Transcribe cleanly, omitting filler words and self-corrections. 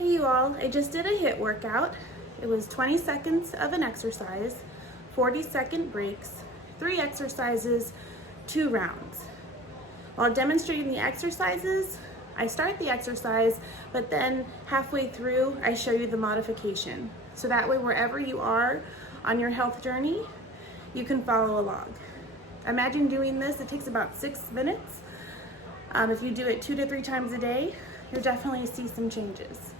Hey you all, I just did a HIIT workout. It was 20 seconds of an exercise, 40-second breaks, 3 exercises, 2 rounds. While demonstrating the exercises, I start the exercise, but then halfway through, I show you the modification. So that way, wherever you are on your health journey, you can follow along. Imagine doing this, it takes about 6 minutes. If you do it 2 to 3 times a day, you'll definitely see some changes.